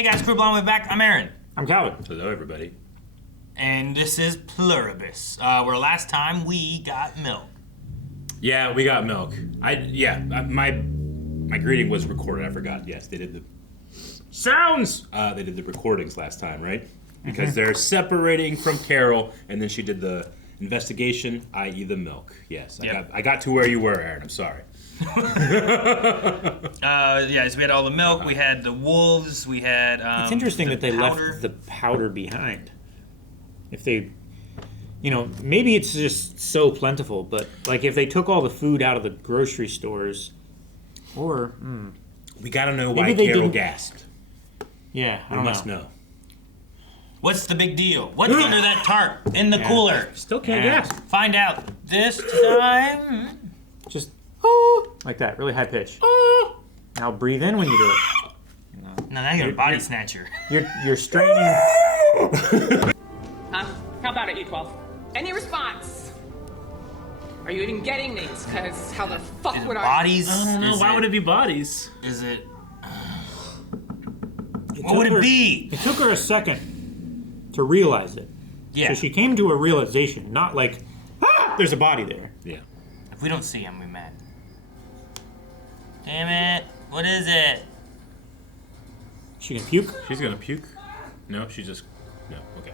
Hey guys, Crew Blonde, we're back. I'm Aaron. I'm Calvin. Hello, everybody. And this is Pluribus, where last time we got milk. Yeah, we got milk. My greeting was recorded. I forgot. Yes, they did the sounds. They did the recordings last time, right? Because they're separating from Carol, and then she did the investigation, i.e., the milk. Yes, I got to where you were, Aaron. I'm sorry. So we had all the milk. We had the wolves. We had. It's interesting that they powder. left the powder behind. If they, maybe it's just so plentiful, but like if they took all the food out of the grocery stores, or We gotta know why they Carol didn't- gasped. yeah, I We don't must know. know. What's the big deal? What's under that tarp in the cooler? Still can't Yeah. gasp. Find out this time. Just like that, really high pitch. Now breathe in when you do it. No, now you're a body snatcher. You're straining. How about it, E12? Any response? Are you even getting these? Because how the fuck Is it would bodies? I don't know. Why would it be bodies? Is it? What would it be? It took her a second to realize it. Yeah. So she came to a realization, not like, there's a body there. Yeah. If we don't see him, we mad. Damn it! What is it? She can puke. She's gonna puke. No, she's just no. Okay.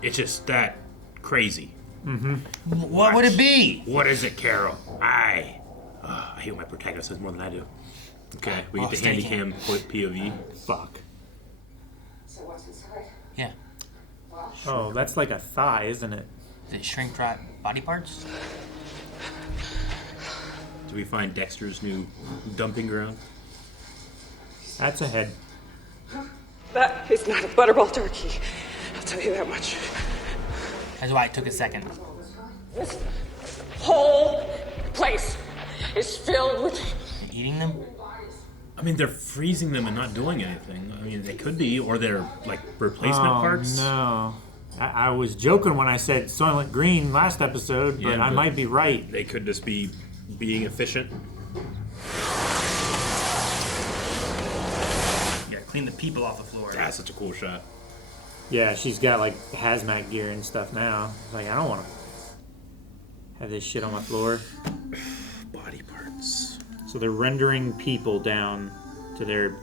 It's just that crazy. What would it be? What is it, Carol? I hate my protagonist more than I do. Okay, we get the stay handycam POV. Fuck. So what's inside? Yeah. Oh, that's like a thigh, isn't it? Did it shrink dry body parts? Do we find Dexter's new dumping ground? That's a head. That is not a butterball turkey. I'll tell you that much. That's why it took a second. This whole place is filled with. Eating them? I mean, they're freezing them and not doing anything. I mean, they could be, or they're like replacement parts. No. I was joking when I said Soylent Green last episode, but Yeah, I but- might be right. They could just be being efficient. Yeah, clean the people off the floor. That's such a cool shot. Yeah, she's got like hazmat gear and stuff now. Like, I don't want to have this shit on my floor. Body parts. So they're rendering people down to their.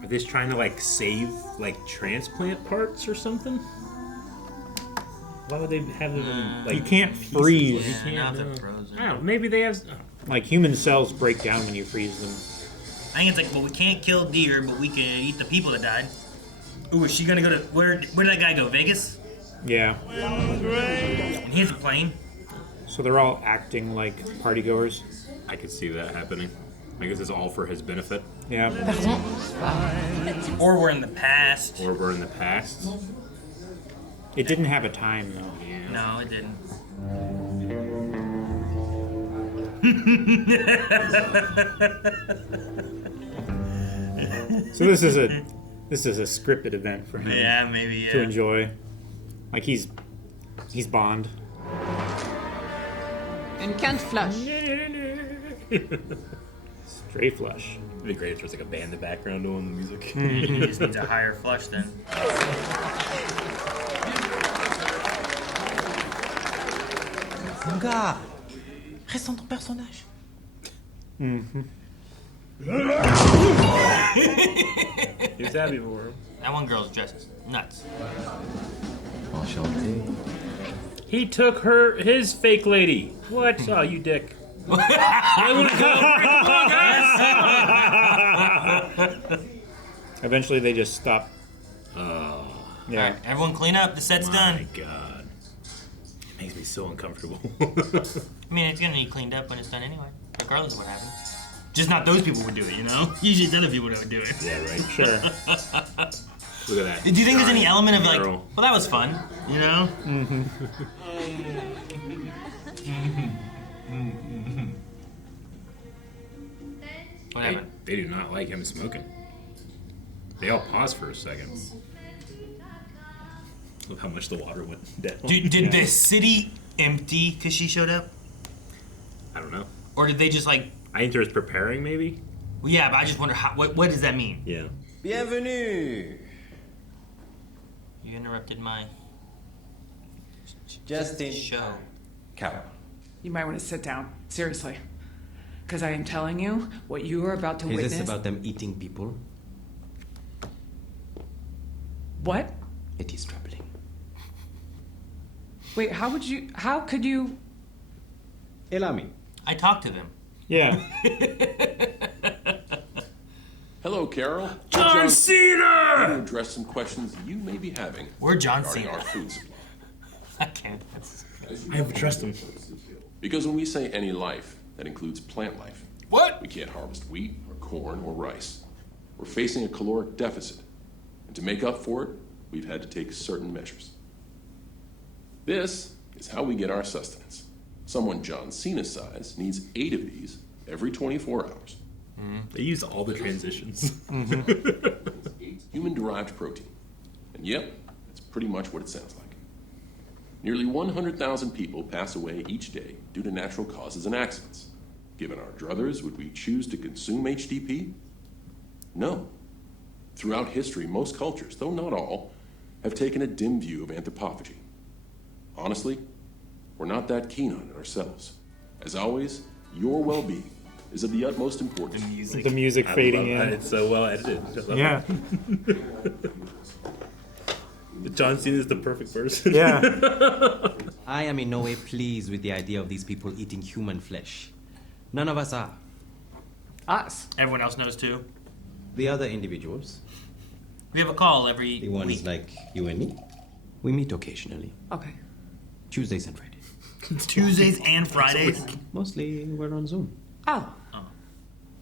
Are they just trying to like save like transplant parts or something? Why would they have them in, like? You can't freeze. Yeah, now they're I frozen. don't know. Maybe they have. Like, human cells break down when you freeze them. I think it's like, well, we can't kill deer, but we can eat the people that died. Ooh, is she gonna go to where did that guy go? Vegas? Yeah. And he has a plane. So they're all acting like partygoers. I could see that happening. I guess it's all for his benefit. Yeah. Or we're in the past. Or we're in the past. It didn't have a time, though. Yeah. No, it didn't. So this is a scripted event for him Yeah, maybe, yeah. to enjoy. Like, he's Bond. And can't flush. Straight flush. It'd be great if there's like a band in the background doing the music. He just needs a higher flush then. Koumba, reste dans ton personnage. He was happy for him. That one girl's dressed nuts. Enchanté. He took his fake lady. What? Oh, you dick. I would have gone. Eventually, they just stop. Oh Yeah. Alright, everyone clean up. The set's my done. god. It makes me so uncomfortable. I mean, it's gonna need cleaned up when it's done anyway, regardless of what happens. Just not those people would do it, you know? Usually it's other people that would do it. Yeah, right. Sure. Look at that. Do you think there's any element of like, Girl. well, that was fun, you know? What happened? They do not like him smoking. They all pause for a second. Look how much the water went down. Did the city empty because she showed up? I don't know. Or did they just like, I think they're preparing, maybe? well, yeah, but I just wonder, what does that mean? Yeah. Bienvenue. You interrupted my Just in show. Carol. You might want to sit down. Seriously. Because I am telling you, what you are about to Is witness... this about them eating people? What? It is troubling. Wait, how could you... Allow me. I talked to them. Yeah. Hello, Carol. John to Cena! address some questions you may be having We're John regarding Cena. our food supply. I can't. I have to trust him. Because when we say any life, that includes plant life. What? We can't harvest wheat or corn or rice. We're facing a caloric deficit. And to make up for it, we've had to take certain measures. This is how we get our sustenance. Someone John Cena's size needs 8 of these every 24 hours. They use all the transitions. Human-derived protein. And yep, that's pretty much what it sounds like. Nearly 100,000 people pass away each day due to natural causes and accidents. Given our druthers, would we choose to consume HDP? No. Throughout history, most cultures, though not all, have taken a dim view of anthropophagy. Honestly, we're not that keen on it ourselves. As always, your well-being is of the utmost importance. The music fading I love in. that. It's so well edited. I love Yeah. it. John Cena is the perfect person. Yeah. I am in no way pleased with the idea of these people eating human flesh. None of us are. Us? Everyone else knows too. The other individuals, We have a call every the ones week. like you and me, we meet occasionally. Okay. Tuesdays and Fridays. Tuesdays and Fridays. Mostly we're on Zoom. Oh.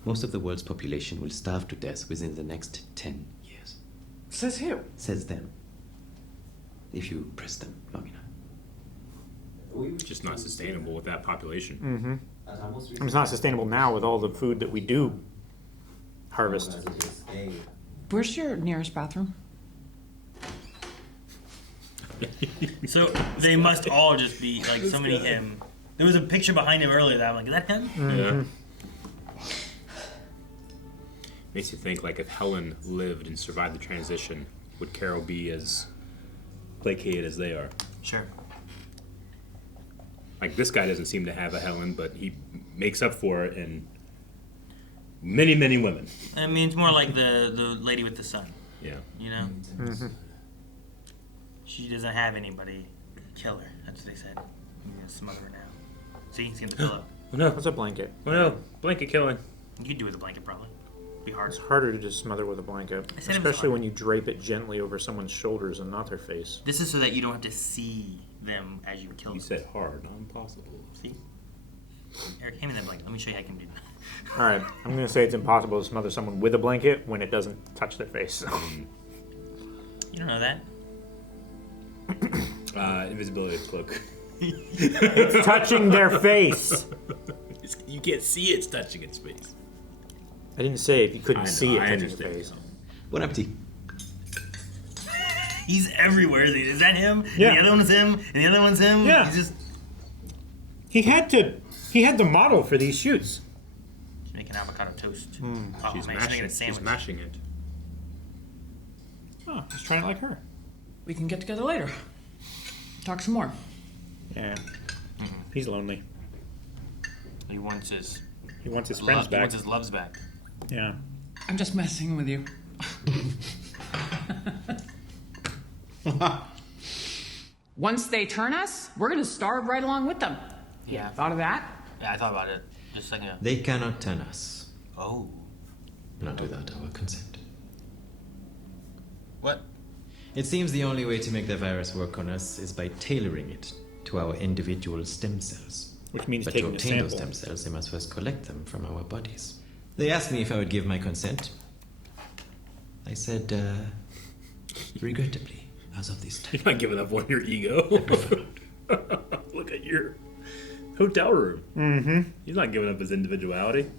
Most of the world's population will starve to death within the next 10 years. Says who? Says them. If you press them long enough. It's just not sustainable with that population. It's not sustainable now with all the food that we do harvest. Where's your nearest bathroom? So they must all just be like somebody him. There was a picture behind him earlier that I'm like, is that him? Yeah. Makes you think, like, if Helen lived and survived the transition, would Carol be as placated as they are? Sure. Like, this guy doesn't seem to have a Helen, but he makes up for it in many, many women. I mean, it's more like the lady with the son. Yeah. You know. She doesn't have anybody kill her. That's what they said. He's gonna smother her now. See, he's getting the pillow. Oh, no. What's a blanket? Oh, no. Blanket killing. You could do with a blanket probably. Be hard. It's harder to just smother with a blanket, I said it was especially hard. when you drape it gently over someone's shoulders and not their face. This is so that you don't have to see them as you kill You them. said hard, not impossible. See? Eric, hand me that blanket. Let me show you how I can do that. All right, I'm gonna say it's impossible to smother someone with a blanket when it doesn't touch their face. You don't know that. Invisibility cloak. It's touching their face. You can't see it's touching its face. I didn't say if you couldn't I know, see it I touching your understand. face. Bon appetit. He's everywhere. Is that him? Yeah. And the other one's him. And the other one's him. Yeah. He's just He had the model for these shoots. she's making avocado toast. Oh She's man, she's making a sandwich. She's mashing it. Oh, he's trying it like her. We can get together later. Talk some more. Yeah. He's lonely. He wants his He wants his friends he back. wants his loves back. Yeah. I'm just messing with you. Once they turn us, we're gonna starve right along with them. Yeah. Thought of that? Yeah, I thought about it just a second ago. They cannot turn us. Oh. Not without our consent. What? It seems the only way to make the virus work on us is by tailoring it to our individual stem cells. Which means But to taking a obtain those sample. stem cells, they must first collect them from our bodies. They asked me if I would give my consent. I said, regrettably, as of this time. You're not giving up on your ego. Look at your hotel room. Mm-hmm. He's not giving up his individuality.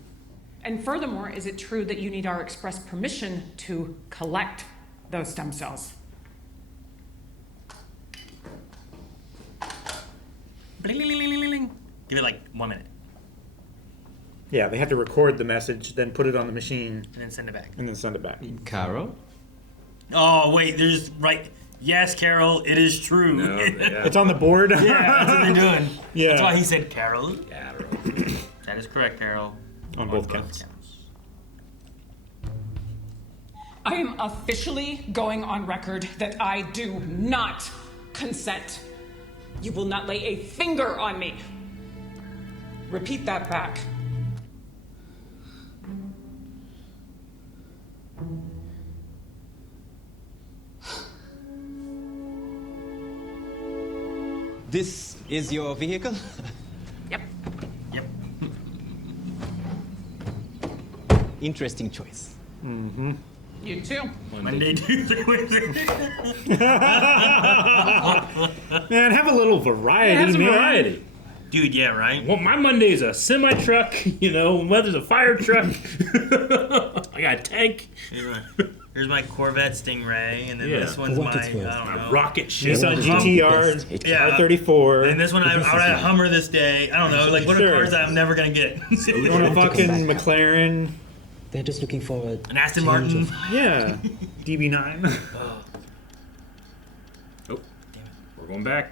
And furthermore, is it true that you need our express permission to collect those stem cells? Bling, bling, bling, bling, bling. Give it like 1 minute. Yeah, they have to record the message, then put it on the machine, and then send it back. and then send it back. Carol? Oh wait, there's right. Yes, Carol, it is true. No, yeah. It's on the board. Yeah, that's what they're doing. Yeah. That's why he said Carol. Carol. That is correct, Carol. On both counts. I am officially going on record that I do not consent. You will not lay a finger on me. Repeat that back. This is your vehicle? Yep. Yep. Interesting choice. You too. Monday, Tuesday, Wednesday. Man, have a little variety, Have some man. variety. Dude, yeah, right? Well, my Monday's a semi truck, weather's a fire truck. I got a tank. Here's my Corvette Stingray, and then Yeah. this one's For my, what it's worth. I don't know. Rocket ship. Nissan GTR, Yeah. R34. And this one, I had a Hummer this day. I don't know, like, what are Sure. cars that I'm never gonna get? You want a fucking McLaren? They're just looking for a An Aston Martin. Yeah. DB9. Oh, we're going back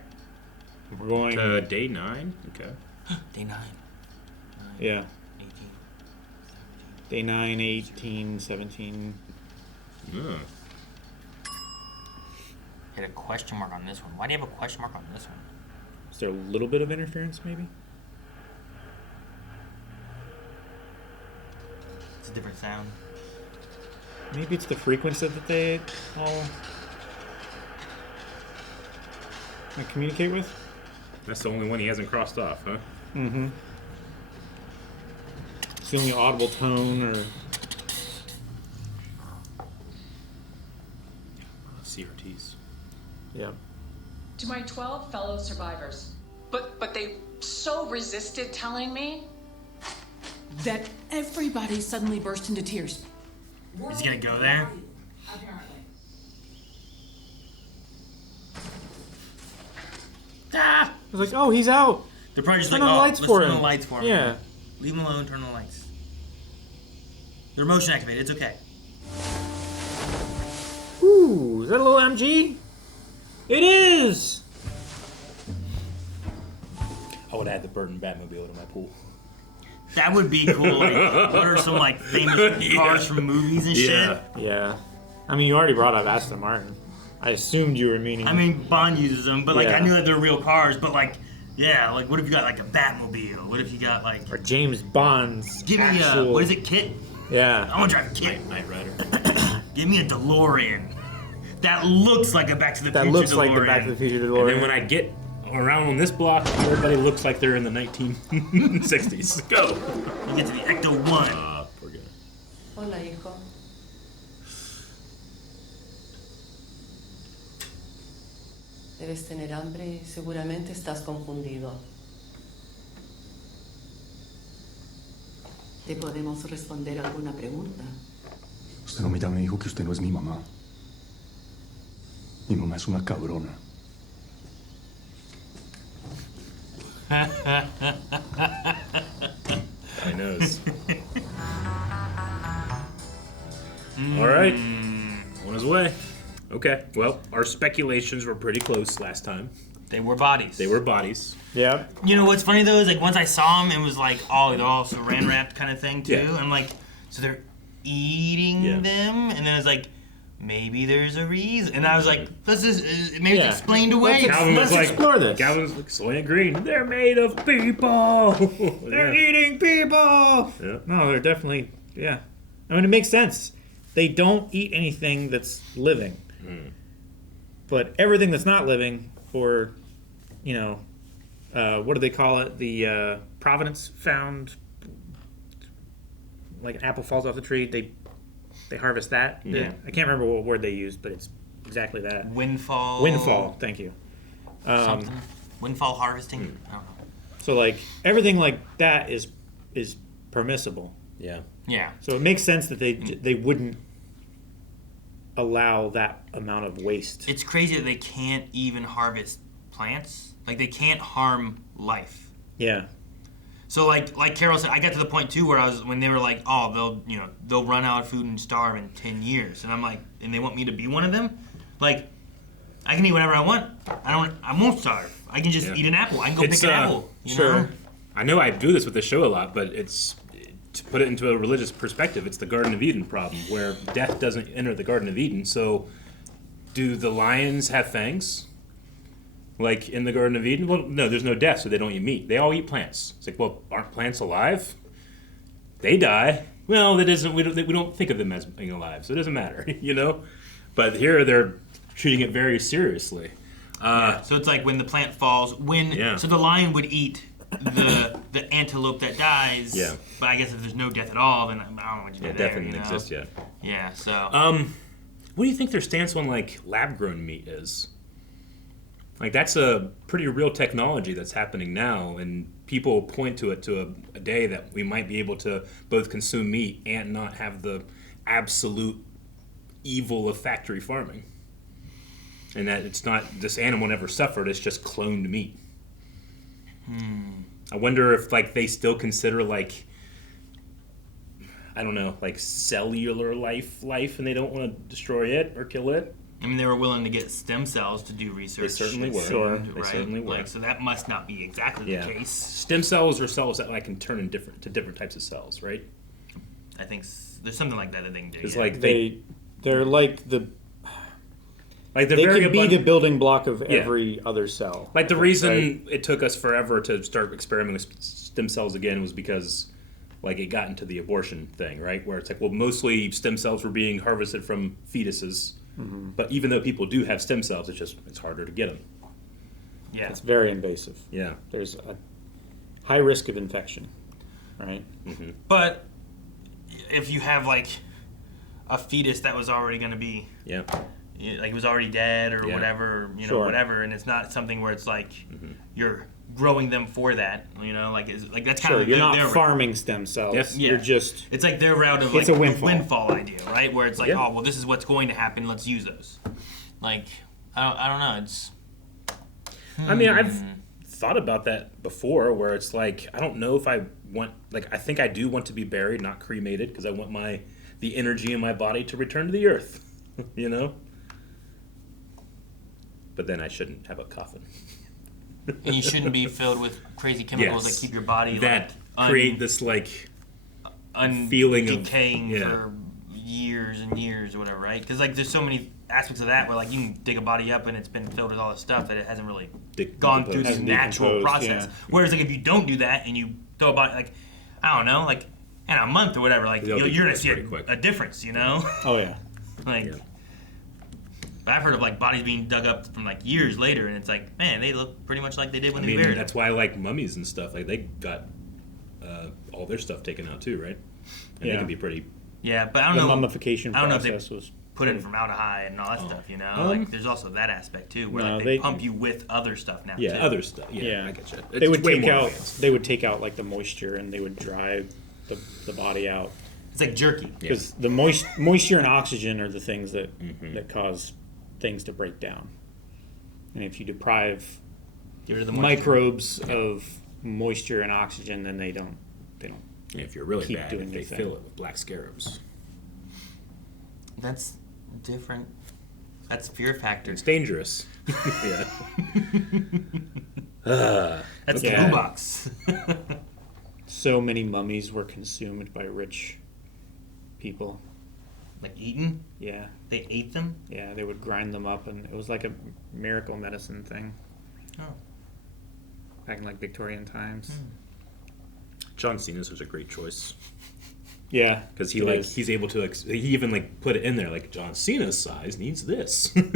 We're going. to day 9. Okay. Day 9. Yeah. 18. Day 9, 18, 17. Oh. Hit a question mark on this one. Why do you have a question mark on this one? Is there a little bit of interference, maybe? It's a different sound. Maybe it's the frequency that they all communicate with? That's the only one he hasn't crossed off, huh? Mm-hmm. It's the only audible tone or... CRTs. Yeah. To my 12 fellow survivors. But they so resisted telling me that everybody suddenly burst into tears. Is he gonna go there? Apparently. Ah! I was like, oh, he's out. They're probably just Turn like, on oh, lights let's for turn him. on the lights for him. Yeah. Leave him alone, turn on the lights. They're motion activated, it's okay. Ooh, is that a little MG? It is! I would add the Burton Batmobile to my pool. That would be cool. Like, what are some like famous cars from movies and shit? Yeah. I mean, you already brought up Aston Martin. I assumed you were meaning... I mean, Bond uses them, but like Yeah. I knew that they're real cars. But like, yeah, like what if you got like a Batmobile? What if you got like? Or James Bond's Give me actual... a what is it, Kit? Yeah. I want to drive a Kit. Knight Rider. Give me a DeLorean. That looks like a Back to the That Future looks DeLorean. like the Back to the Future And DeLorean. then when I get around on this block, everybody looks like they're in the 1960s. Go. You get to the Ecto 1. Poor guy. Hola, hijo. Debes tener hambre y seguramente estás confundido. ¿Te podemos responder alguna pregunta? Usted no me dijo que usted no es mi mamá. Mi mamá es una cabrona. I knows. All right. On his way. Okay. Well, our speculations were pretty close last time. They were bodies. They were bodies. Yeah. You know what's funny though is like once I saw them, it was like they're all saran wrapped kind of thing too. Yeah. I'm like, so they're eating Yeah. them, and then I was like, maybe there's a reason. And I was like, let's just maybe Yeah. it's explained away. Calvin Let's was like, explore this. Calvin's like, Soylent Green. They're made of people. They're Yeah. eating people! Yeah. No, they're definitely... Yeah. I mean, it makes sense. They don't eat anything that's living. But everything that's not living, or, you know, what do they call it? The Providence found, like an apple falls off the tree, they harvest that. Yeah. I can't remember what word they used, but it's exactly that. Windfall. Windfall, thank you. Something. Windfall harvesting. I don't know. So, like, everything like that is permissible. Yeah. Yeah. So it makes sense that they wouldn't allow that amount of waste. It's crazy that they can't even harvest plants. Like they can't harm life. Yeah. So like Carol said, I got to the point too where when they were like, oh, they'll run out of food and starve in 10 years, and I'm like, and they want me to be one of them, like, I can eat whatever I want. I won't starve. I can just eat an apple. I can go pick an apple. You know? I know I do this with the show a lot, but it's to put it into a religious perspective. It's the Garden of Eden problem, where death doesn't enter the Garden of Eden. So, do the lions have fangs? Like in the Garden of Eden? Well, no, there's no death, so they don't eat meat. They all eat plants. It's like, well, aren't plants alive? They die. Well, that isn't. We don't think of them as being alive, so it doesn't matter, you know. But here they're treating it very seriously. So it's like when the plant falls. So the lion would eat the antelope that dies. Yeah. But I guess if there's no death at all, then I don't know what you do there. Death didn't exist yet. Yeah. So. What do you think their stance on like lab-grown meat is? Like that's a pretty real technology that's happening now, and people point to it to a day that we might be able to both consume meat and not have the absolute evil of factory farming, and that it's not this animal never suffered; it's just cloned meat. I wonder if like they still consider like I don't know, like cellular life, and they don't want to destroy it or kill it. I mean, they were willing to get stem cells to do research. They certainly were. Sure. They certainly were. Like, so that must not be exactly the case. Stem cells are cells that like can turn into different types of cells, right? I think there's something like that they can do. It's like they're like the. Like they can be the building block of every other cell. Like the reason it took us forever to start experimenting with stem cells again was because like it got into the abortion thing, right? Where it's like, well, mostly stem cells were being harvested from fetuses. Mm-hmm. But even though people do have stem cells, it's harder to get them. Yeah. It's very invasive. Yeah. There's a high risk of infection, right? Mm-hmm. But if you have like a fetus that was already going to be like it was already dead or whatever, whatever, and it's not something where it's like you're growing them for that, like that's kind of you're not farming stem cells. Yes. Yeah. You're just it's like their route of like a the windfall idea, right? Where it's like, oh well, this is what's going to happen. Let's use those. Like I don't know. It's. I mean, I've thought about that before, where it's like I don't know if I want I think I do want to be buried, not cremated, because I want the energy in my body to return to the earth, But then I shouldn't have a coffin. And you shouldn't be filled with crazy chemicals that keep your body that create this feeling decaying for years and years or whatever, right? Because there's so many aspects of that where you can dig a body up and it's been filled with all this stuff that it hasn't really gone through this natural process. Yeah. Whereas if you don't do that and you throw a body I don't know, in a month or whatever, you're gonna see a difference, Oh yeah. I've heard of bodies being dug up from years later, and it's man, they look pretty much like they did when they buried. That's why I like mummies and stuff. They got all their stuff taken out too, right? And they can be pretty. Yeah, but I don't know. The mummification process if they was put in formaldehyde and all that stuff. There's also that aspect too, where they pump you with other stuff now. Yeah, too. other stuff. Yeah, I get you. They would take out. They would take out the moisture, and they would dry the body out. It's like jerky because the moisture and oxygen are the things that that cause things to break down, and if you deprive microbes of moisture and oxygen, then they don't. And if you're really bad, they fill it with black scarabs. That's different. That's fear factor. It's dangerous. That's the boombox. So many mummies were consumed by rich people. Eaten? Yeah. They ate them? Yeah, they would grind them up, and it was like a miracle medicine thing. Oh. Back in Victorian times. John Cena's was a great choice. Yeah. Because he's able to, he even put it in there, John Cena's size needs this. And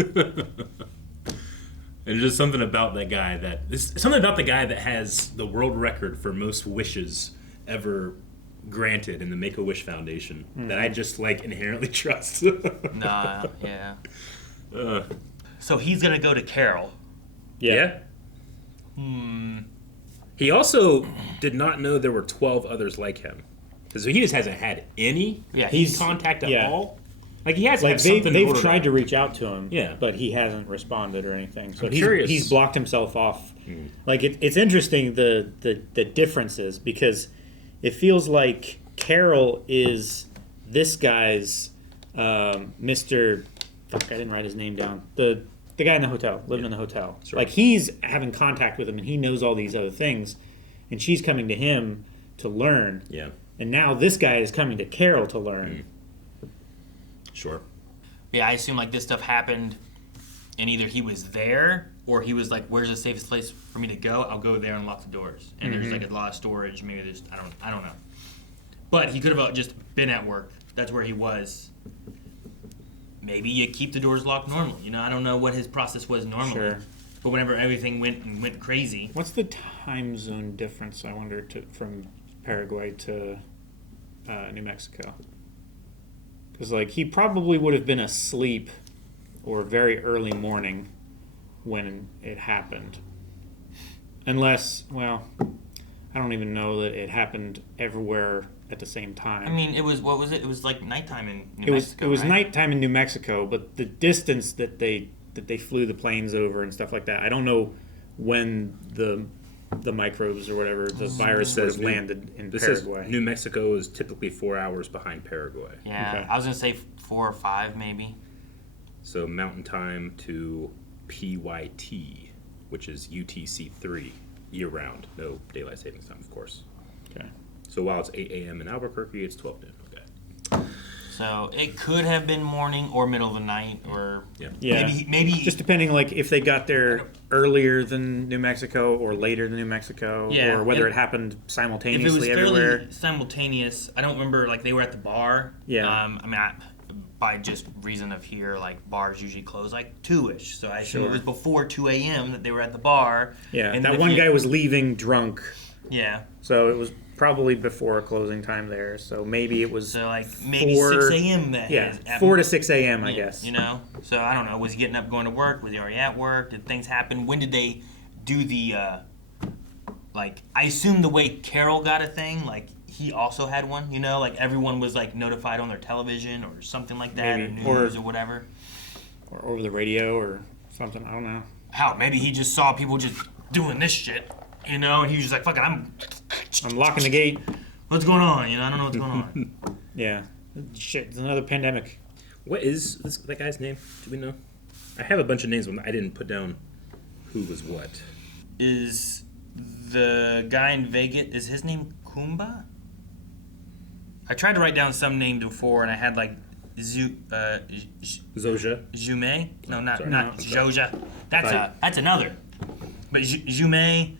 there's just something about that guy that has the world record for most wishes ever granted in the Make-A-Wish Foundation that I just inherently trust. Nah, yeah. So he's gonna go to Carol. Yeah. He also did not know there were 12 others like him, because he just hasn't had any contact at all. Like he has Like something they've in order tried to reach out to him, Yeah. but he hasn't responded or anything. So I'm curious. he's blocked himself off. Like it's interesting the differences because it feels like Carol is this guy's Mr. Fuck, I didn't write his name down. The guy in the hotel, living in the hotel. Sure. Like he's having contact with him and he knows all these other things, and she's coming to him to learn. Yeah. And now this guy is coming to Carol to learn. Sure. Yeah, I assume like this stuff happened, and either he was there or he was like, "Where's the safest place for me to go? I'll go there and lock the doors." And there's like a lot of storage. Maybe there's I don't know. But he could have just been at work. That's where he was. Maybe you keep the doors locked normal. You know, I don't know what his process was normally. Sure. But whenever everything went crazy. What's the time zone difference, I wonder, from Paraguay to New Mexico? Because, like, he probably would have been asleep or very early morning when it happened. Unless, well, I don't even know that it happened everywhere at the same time. I mean, it was, what was it? It was like nighttime in New Mexico, It was right? nighttime in New Mexico, but the distance that they flew the planes over and stuff like that, I don't know when the microbes or whatever, the virus Says was landed in This Paraguay. says New Mexico is typically 4 hours behind Paraguay. Yeah, Okay. I was going to say 4 or 5 maybe. So Mountain Time to PYT, which is UTC3, year round. No daylight savings time, of course. Okay. So while it's 8 a.m. in Albuquerque, it's 12 noon. Okay. So it could have been morning or middle of the night, or Yeah. maybe Just depending, like, if they got there earlier than New Mexico or later than New Mexico, Yeah, or whether and it happened if it was simultaneously fairly everywhere. simultaneous. I don't remember, like, they were at the bar. Yeah. I mean, by just reason of here, like, bars usually close like 2-ish. So I assume it was before 2 a.m. that they were at the bar. Yeah, And that if one you- guy was leaving drunk, Yeah. so it was probably before closing time there. So maybe it was So, like, maybe 4 6 a.m. that Yeah, happened. 4 to 6 a.m. I guess. You know? So I don't know. Was he getting up going to work? Was he already at work? Did things happen? When did they do the, like, I assume the way Carol got a thing, like, he also had one, you know? Like, everyone was, like, notified on their television or something like that, Maybe. or news or whatever. Or over the radio or something. I don't know. Hell, maybe he just saw people just doing this shit, you know? And he was just like, fuck it, I'm locking the gate. what's going on? You know, I don't know what's going on. Yeah. Shit, it's another pandemic. What is that guy's name? Do we know? I have a bunch of names, but I didn't put down who was what. Is the guy in Vegas, is his name Koumba? I tried to write down some name before, and I had like Zoja. Jume? No, not Sorry. not No. Joja. That's another. But Jume,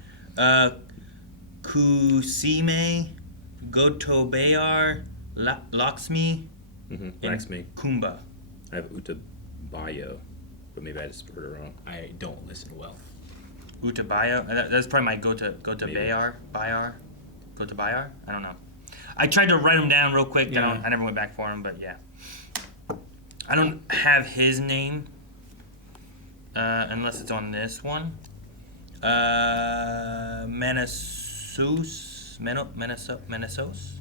Kusime, Gotobayar, Laxmi, Laxmi. Koumba. I have Utabayo, but maybe I just heard it wrong. I don't listen well. Utabayo. That's probably my Gotobayar. Gotobayar? I don't know. I tried to write him down real quick. Yeah. I never went back for him, but yeah. I don't have his name unless it's on this one. Manousos. Manousos.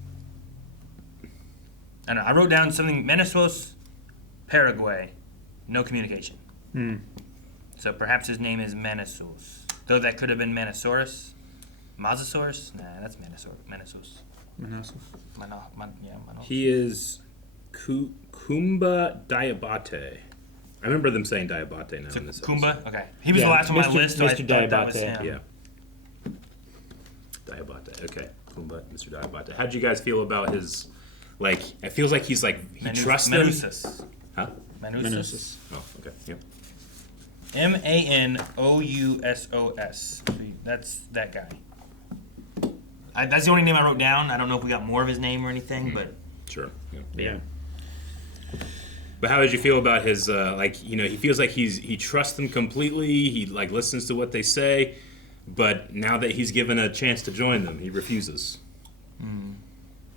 I don't know. I wrote down something. Manousos, Paraguay. No communication. So perhaps his name is Manousos. Though that could have been Manousaurus. Mosasaurus? Nah, that's Manousos. Manousos. Manousos. He is Koumba Diabate. I remember them saying Diabate now in this Koumba? episode. Okay. He was Yeah, the last on my Mr. list, so I Mr. thought that was Diabate. him. Yeah. Diabate. Okay. Koumba, Mr. Diabate. How'd you guys feel about his, like, it feels like he's like, he trusts them. Manousos. Huh? Manousos. Oh, okay. Yeah. Manousos. That's that guy. That's the only name I wrote down. I don't know if we got more of his name or anything, but Sure. Yeah. Yeah. But how did you feel about his, like, you know, he feels like he trusts them completely. He, like, listens to what they say. But now that he's given a chance to join them, he refuses.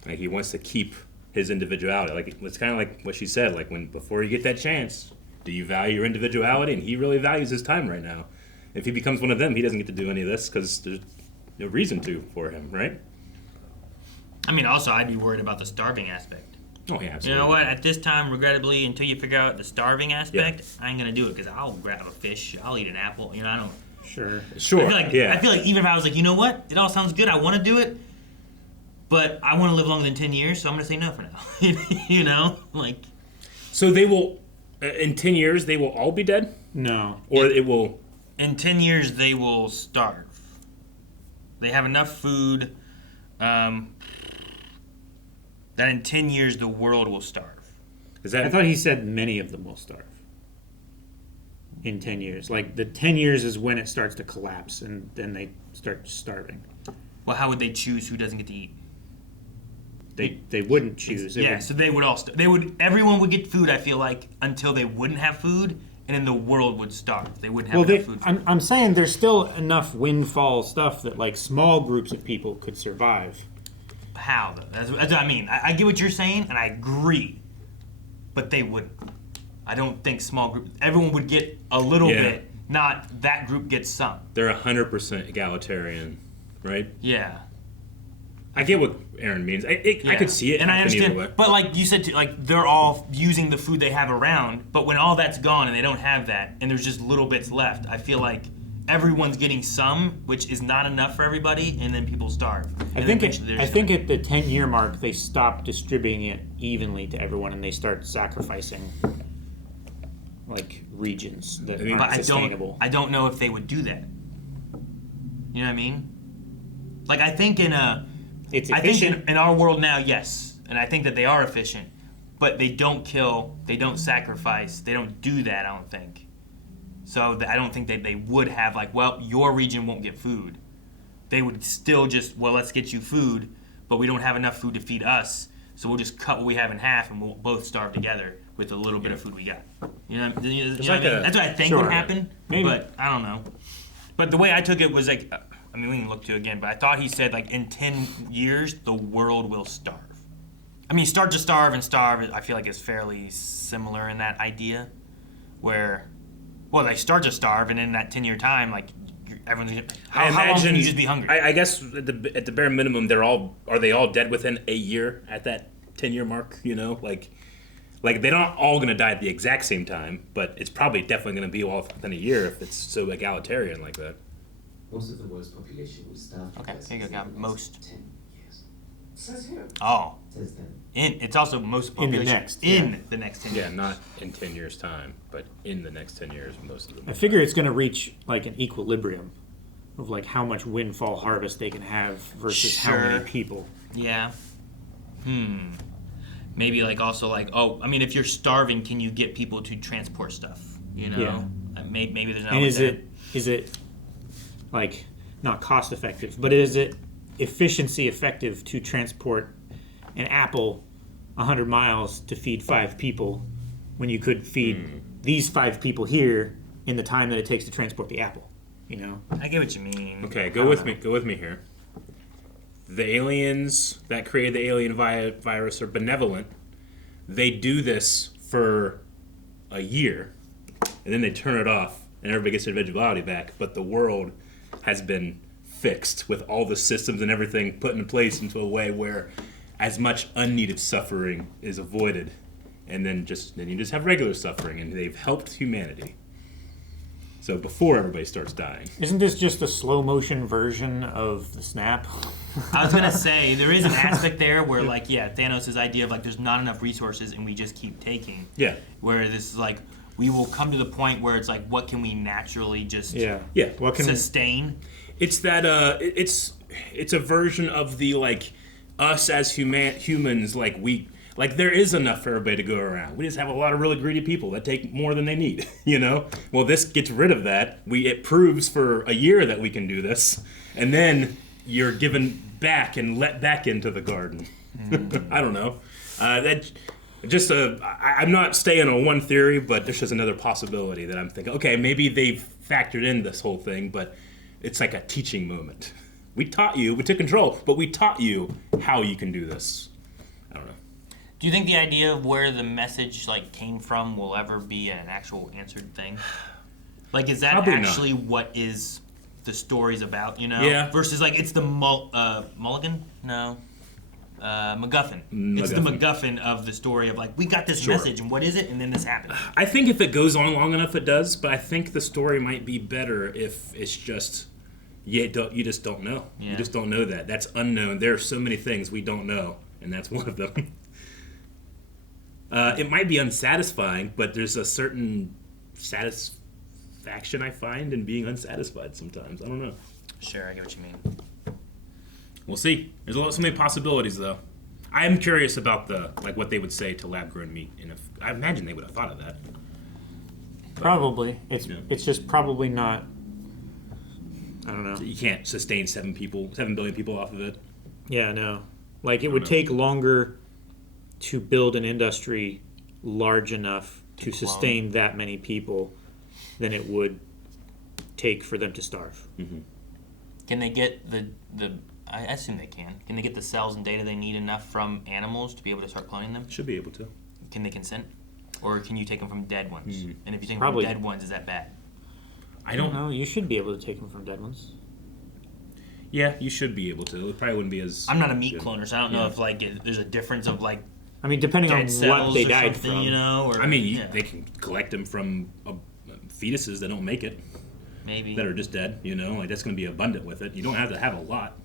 Like, he wants to keep his individuality. Like, it's kind of like what she said. Like, before you get that chance, do you value your individuality? And he really values his time right now. If he becomes one of them, he doesn't get to do any of this because there's no reason to for him, right? I mean, also, I'd be worried about the starving aspect. Oh yeah, absolutely. You know what? At this time, regrettably, until you figure out the starving aspect, I ain't gonna do it because I'll grab a fish, I'll eat an apple. You know, I don't. Sure. I feel like even if I was like, you know what, it all sounds good, I want to do it, but I want to live longer than 10 years, so I'm gonna say no for now. You know, like. So they will, in 10 years, they will all be dead? No. Or it will. In 10 years, they will starve. They have enough food. That in 10 years the world will starve. I thought he said many of them will starve in 10 years. Like the 10 years is when it starts to collapse and then they start starving. Well, how would they choose who doesn't get to eat? They wouldn't choose. So they would all everyone would get food, I feel like, until they wouldn't have food, and then the world would starve. They wouldn't have enough food. I'm saying there's still enough windfall stuff that like small groups of people could survive. How though? That's what I mean. I get what you're saying, and I agree, but they wouldn't. I don't think small groups. Everyone would get a little bit. Not that group gets some. They're 100% egalitarian, right? Yeah. I get what Aaron means. I could see it, and I understand. either way. But like you said, like they're all using the food they have around. But when all that's gone and they don't have that, and there's just little bits left, I feel like everyone's getting some, which is not enough for everybody, and then people starve. I think at the 10-year mark they stop distributing it evenly to everyone, and they start sacrificing like regions that aren't sustainable. I don't know if they would do that. You know what I mean? Like I think it's efficient. I think in our world now, yes, and I think that they are efficient, but they don't kill, they don't sacrifice, they don't do that. I don't think. So I don't think that they would have like, well, your region won't get food. They would still just, well, let's get you food, but we don't have enough food to feed us, so we'll just cut what we have in half and we'll both starve together with the little bit of food we got. You know what I mean? That's what I think would happen, but I don't know. But the way I took it was like, I mean, we can look to it again, but I thought he said like in 10 years, the world will starve. I mean, start to starve and starve, I feel like is fairly similar in that idea, where... Well, they start to starve, and in that 10-year time, like everyone's gonna. How long can you just be hungry? I guess at the bare minimum, are they all dead within a year at that 10-year mark? You know, like they're not all gonna die at the exact same time, but it's probably definitely gonna be all within a year if it's so egalitarian like that. Most of the world's population will starve. Okay, here you go. Got most. 10 years. It says here. Oh. It says 10. It's also most population in the next 10 years. Yeah, not in 10 years' time, but in the next 10 years, most of them. I figure it's going to reach like an equilibrium of like how much windfall harvest they can have versus how many people. Yeah. Maybe like also like, I mean, if you're starving, can you get people to transport stuff? You know, maybe there's not. And is it like not cost effective, but is it efficiency effective to transport an apple 100 miles to feed 5 people when you could feed these 5 people here in the time that it takes to transport the apple? You know, I get what you mean. Okay, go with me here. The aliens that created the alien virus are benevolent. They do this for a year, and then they turn it off, and everybody gets their individuality back. But the world has been fixed with all the systems and everything put in place into a way where as much unneeded suffering is avoided, and then you just have regular suffering, and they've helped humanity. So before everybody starts dying. Isn't this just a slow motion version of the snap? I was gonna say there is an aspect there where like Thanos' idea of like there's not enough resources and we just keep taking. Yeah. Where this is like we will come to the point where it's like what can we naturally just what can sustain? It's that it's a version of the like us as humans like there is enough for everybody to go around. We just have a lot of really greedy people that take more than they need, you know? Well, this gets rid of that. It proves for a year that we can do this, and then you're given back and let back into the garden. I don't know. I'm not staying on one theory, but there's just another possibility that I'm thinking, okay, maybe they've factored in this whole thing, but it's like a teaching moment. We took control, but we taught you how you can do this. I don't know. Do you think the idea of where the message like came from will ever be an actual answered thing? Like, is that Probably actually not. what is the story's about? You know, Yeah. versus like it's the Mulligan? No, MacGuffin. It's the MacGuffin of the story of like, we got this message, and what is it? And then this happened. I think if it goes on long enough, it does. But I think the story might be better if it's just you just don't know. Yeah. You just don't know that. That's unknown. There are so many things we don't know, and that's one of them. It might be unsatisfying, but there's a certain satisfaction I find in being unsatisfied sometimes. I don't know. Sure, I get what you mean. We'll see. There's so many possibilities, though. I am curious about what they would say to lab-grown meat, and if I imagine they would have thought of that. Probably. It's just probably not. I don't know. You can't sustain 7 billion people off of it. Yeah, no. Like it would take longer to build an industry large enough to sustain that many people than it would take for them to starve. Mm-hmm. Can they get the I assume they can. Can they get the cells and data they need enough from animals to be able to start cloning them? Should be able to. Can they consent? Or can you take them from dead ones? Mm-hmm. And if you take them from dead ones, is that bad? I don't know. You should be able to take them from dead ones. Yeah, you should be able to. It probably wouldn't be as... I'm not a meat cloner, so I don't know if there's a difference of I mean, depending on what they died from. You know, or, they can collect them from fetuses that don't make it. Maybe. That are just dead, that's going to be abundant with it. You don't have to have a lot.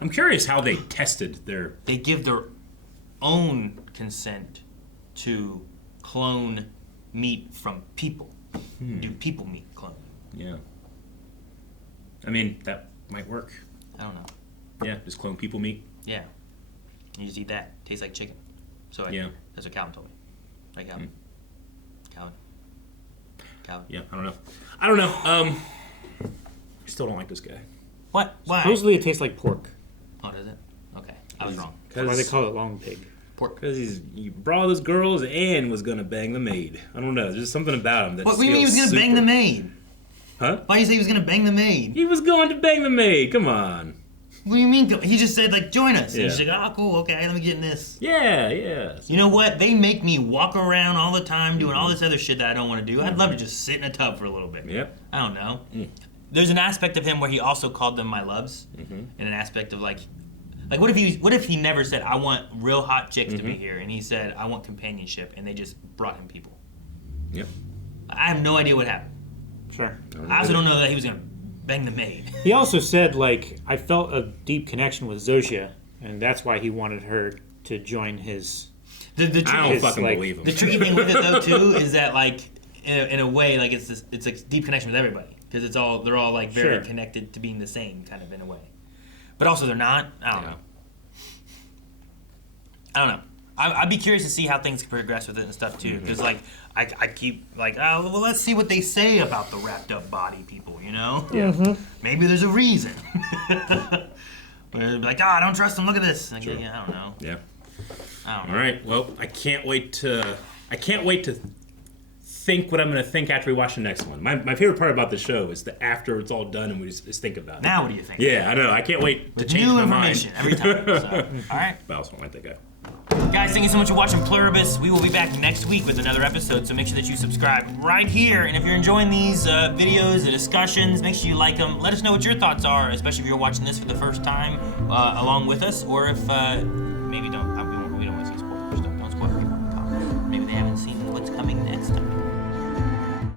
I'm curious how they tested their... They give their own consent to clone meat from people. Do people meat cloning. Yeah. I mean, that might work. I don't know. Yeah, just clone people meat. Yeah. You just eat that. Tastes like chicken. So that's what Calvin told me. Right, Calvin? Calvin? Yeah, I don't know. I still don't like this guy. What? Why? Supposedly it tastes like pork. Oh, does it? Okay. I was wrong. That's why they call it long pig. Pork. Because he brought those girls and was going to bang the maid. I don't know. There's just something about him that What do you mean he was going to bang the maid? Huh? Why do you say he was going to bang the maid? He was going to bang the maid. Come on. What do you mean? He just said, join us. Yeah. And she's like, oh, cool, okay, let me get in this. Yeah. You know what? They make me walk around all the time doing all this other shit that I don't want to do. I'd love to just sit in a tub for a little bit. Yep. I don't know. There's an aspect of him where he also called them my loves. And an aspect of what if he never said, I want real hot chicks to be here, and he said, I want companionship, and they just brought him people. Yep. I have no idea what happened. Sure. I also don't know that he was going to bang the maid. He also said, I felt a deep connection with Zosia, and that's why he wanted her to join his... I don't fucking believe him. The tricky thing with it, though, too, is that, in a way, it's a deep connection with everybody. Because they're all, very connected to being the same, kind of, in a way. But also they're not. I don't know. I'd be curious to see how things progress with it and stuff, too. Because, I keep, well, let's see what they say about the wrapped up body people, you know? Yeah. Maybe there's a reason. They'll be like, I don't trust them, look at this. I don't know. Yeah. I don't know. All right, well, I can't wait to think what I'm going to think after we watch the next one. My favorite part about the show is that after it's all done and we just think about it. Now what do you think? Yeah, I know. I can't wait to change new my information mind. every time. So, all right. I also don't like that guy. Guys, thank you so much for watching Pluribus. We will be back next week with another episode, so make sure that you subscribe right here. And if you're enjoying these videos, the discussions, make sure you like them. Let us know what your thoughts are, especially if you're watching this for the first time along with us, or if maybe we don't want to see spoilers. Don't spoil people in the comments. Maybe they haven't seen what's coming next time.